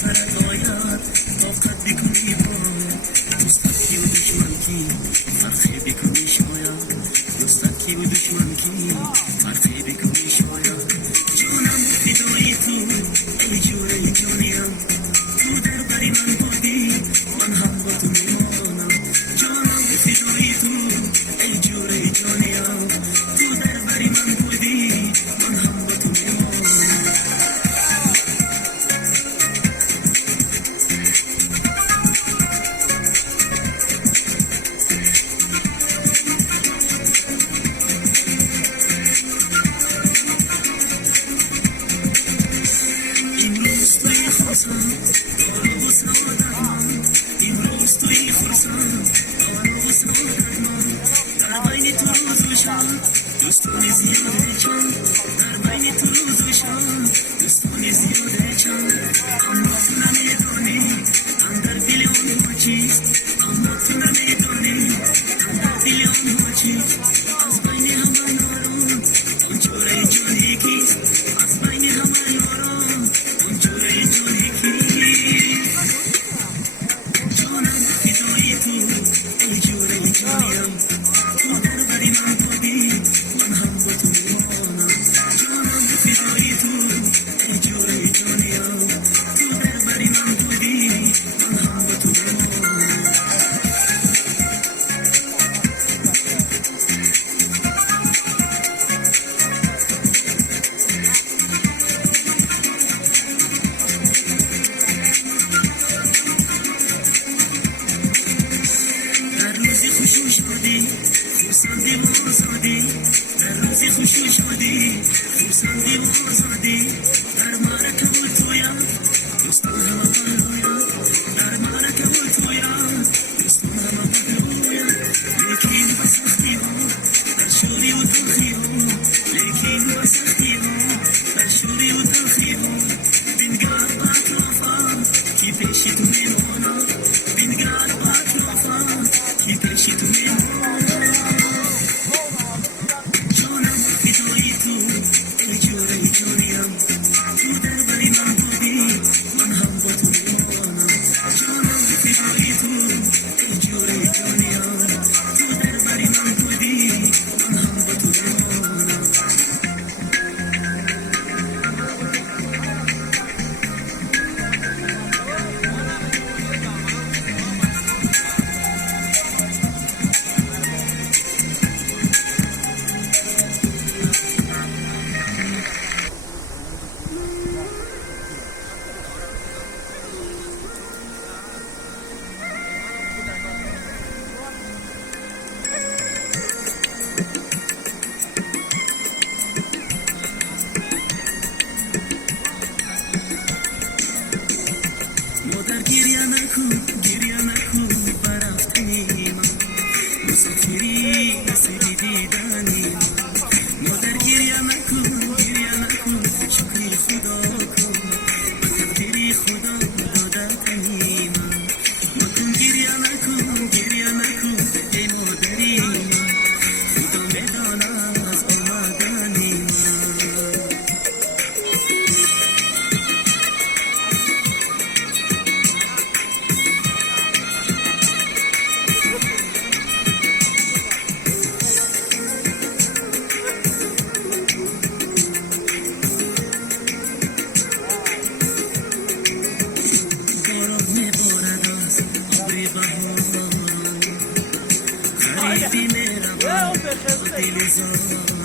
سرت آید طاقت بکنی باید دوستت کی و دشمن کی فرقی بکنی شاید دوستت کی و دشمن کی فرقی بکنی شاید جانم فدای تو ای جوی جانیم تو در بری من بودی من هم با تو میمانم جانم فدای تو ای جوی جانیم تو در بری من بودی من هم با تو میمانم امروز توی خرسان دارو و سعادت من در بین تو روز و شب دوستان زیاده چند در بین تو روز و شب دوستان زیاده چند اما تو نمیدانی من در دل آنها چیست اما تو نمیدانی من در دل آنها چیست از بین همه یاران اون جوره جانی کیست از بین همه یاران اون جوره جانی کیست ای جوره جانیم تو در بری من بودی من هم با تو میمانم جانم فدای تو ای جوره جانیم تو در بری من بودی من هم با تو میمانم خوشو شدی خرسندی و آزادی در روزی خوشو شدی خرسندی و آزادی در معرکه و تویا دوستان همه پهلویا در معرکه و تویا دوستان همه پهلویا لیکن با سختی ها در شوری و تلخی ها لیکن با سختی ها در شوری و تلخی ها بنگر با اطرافم کی پیش تو میماند بنگر با اطرافم کی پیش تو میماند جانم فدای تو ای جوره جانیم تو در بری من بودی من هم با تو میمانم جانم فدای تو ای جوره جانیم تو در بری من بودی من هم با تو میمانم مادر گریه نکن برفتنی من مسافری نصیبی دیدنی مادر گریه نکن شکری خدا کن به تقدیری خدا دادتنی من مکن گریه نکن ای مادری من خدا میداند از آمدنی من خریدی میرم دل زار